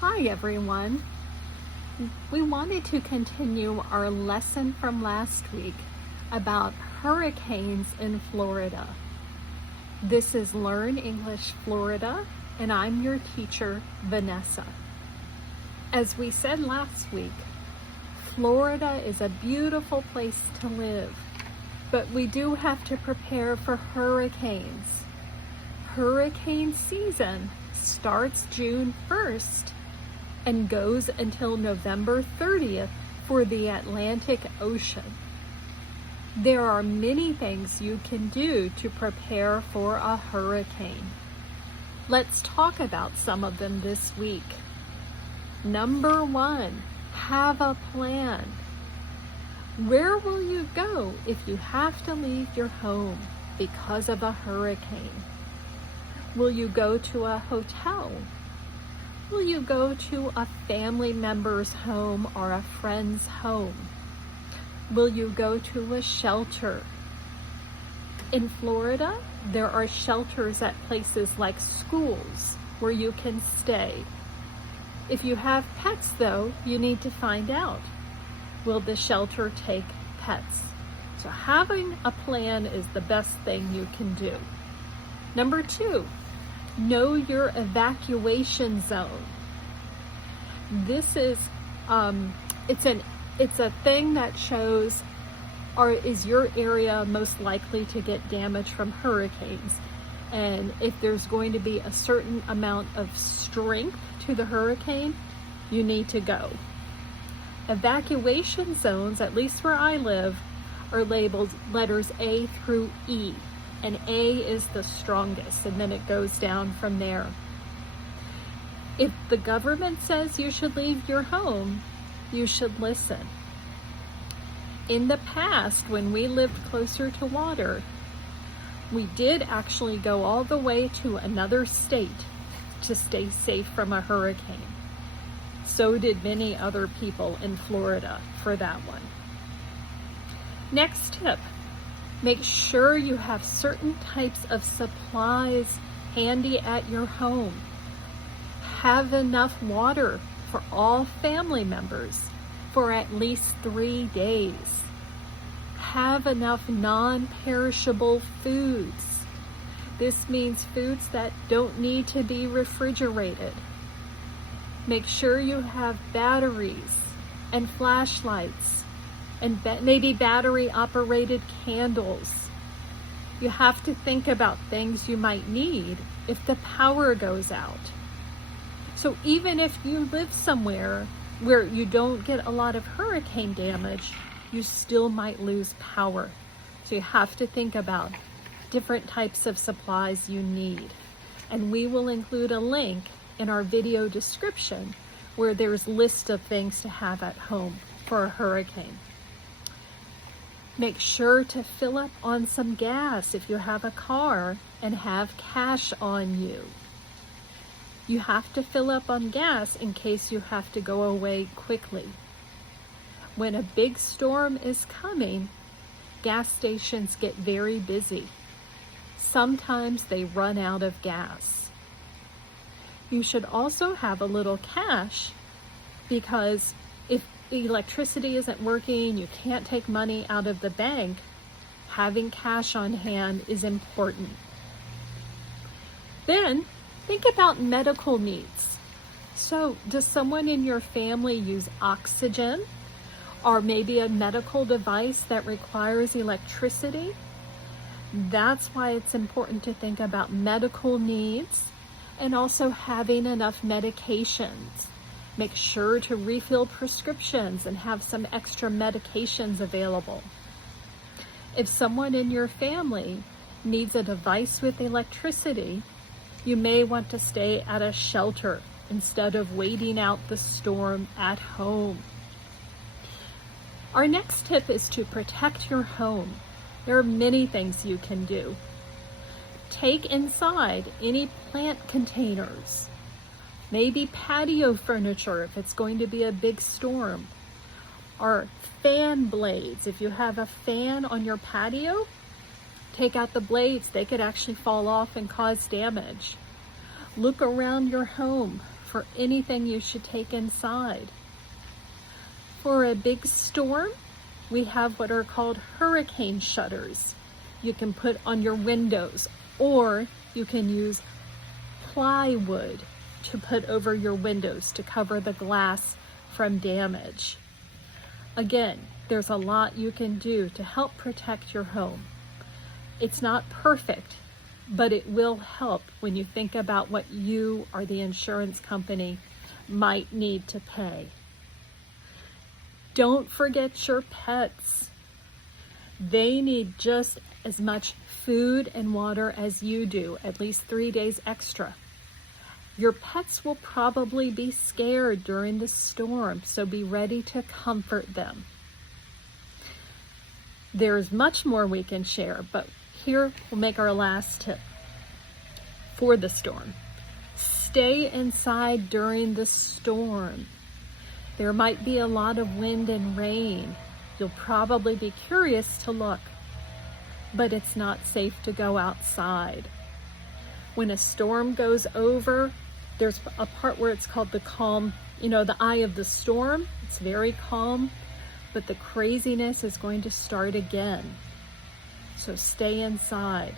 Hi everyone. We wanted to continue our lesson from last week about hurricanes in Florida. This is Learn English Florida, and I'm your teacher, Vanessa. As we said last week, Florida is a beautiful place to live, but we do have to prepare for hurricanes. Hurricane season starts June 1st and goes until November 30th for the Atlantic Ocean. There are many things you can do to prepare for a hurricane. Let's talk about some of them this week. Number 1, have a plan. Where will you go if you have to leave your home because of a hurricane? Will you go to a hotel? Will you go to a family member's home or a friend's home? Will you go to a shelter? In Florida, there are shelters at places like schools where you can stay. If you have pets though, you need to find out, will the shelter take pets? So having a plan is the best thing you can do. Number 2, know your evacuation zone. This is, it's a thing that shows, is your area most likely to get damage from hurricanes? And if there's going to be a certain amount of strength to the hurricane, you need to go. Evacuation zones, at least where I live, are labeled letters A through E. And A is the strongest, and then it goes down from there. If the government says you should leave your home, you should listen. In the past, when we lived closer to water, we did actually go all the way to another state to stay safe from a hurricane. So did many other people in Florida for that one. Next tip. Make sure you have certain types of supplies handy at your home. Have enough water for all family members for at least 3 days. Have enough non-perishable foods. This means foods that don't need to be refrigerated. Make sure you have batteries and flashlights and maybe battery-operated candles. You have to think about things you might need if the power goes out. So even if you live somewhere where you don't get a lot of hurricane damage, you still might lose power. So you have to think about different types of supplies you need. And we will include a link in our video description where there's a list of things to have at home for a hurricane. Make sure to fill up on some gas if you have a car and have cash on you. You have to fill up on gas in case you have to go away quickly. When a big storm is coming, gas stations get very busy. Sometimes they run out of gas. You should also have a little cash because if the electricity isn't working, you can't take money out of the bank, having cash on hand is important. Then think about medical needs. So does someone in your family use oxygen or maybe a medical device that requires electricity? That's why it's important to think about medical needs and also having enough medications. Make sure to refill prescriptions and have some extra medications available. If someone in your family needs a device with electricity, you may want to stay at a shelter instead of waiting out the storm at home. Our next tip is to protect your home. There are many things you can do. Take inside any plant containers, maybe patio furniture if it's going to be a big storm, or fan blades. If you have a fan on your patio, take out the blades. They could actually fall off and cause damage. Look around your home for anything you should take inside. For a big storm, we have what are called hurricane shutters. You can put on your windows, or you can use plywood to put over your windows to cover the glass from damage. Again, there's a lot you can do to help protect your home. It's not perfect, but it will help when you think about what you or the insurance company might need to pay. Don't forget your pets. They need just as much food and water as you do, at least 3 days extra. Your pets will probably be scared during the storm, so be ready to comfort them. There's much more we can share, but here we'll make our last tip for the storm. Stay inside during the storm. There might be a lot of wind and rain. You'll probably be curious to look, but it's not safe to go outside. When a storm goes over, there's a part where it's called the calm, the eye of the storm. It's very calm, but the craziness is going to start again. So stay inside.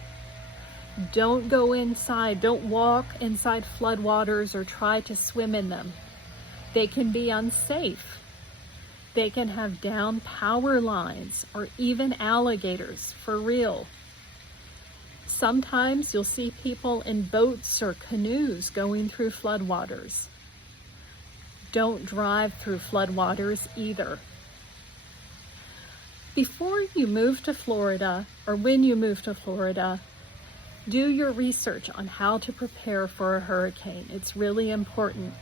Don't go inside. Don't walk inside floodwaters or try to swim in them. They can be unsafe. They can have down power lines or even alligators, for real. Sometimes you'll see people in boats or canoes going through floodwaters. Don't drive through floodwaters either. Before you move to Florida, or when you move to Florida, do your research on how to prepare for a hurricane. It's really important.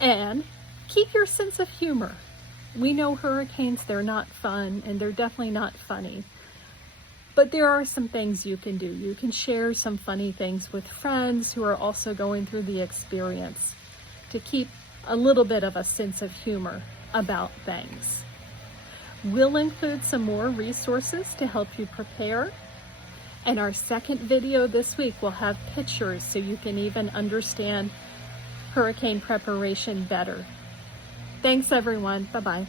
And keep your sense of humor. We know hurricanes, they're not fun, and they're definitely not funny. But there are some things you can do. You can share some funny things with friends who are also going through the experience to keep a little bit of a sense of humor about things. We'll include some more resources to help you prepare. And our second video this week will have pictures so you can even understand hurricane preparation better. Thanks everyone. Bye-bye.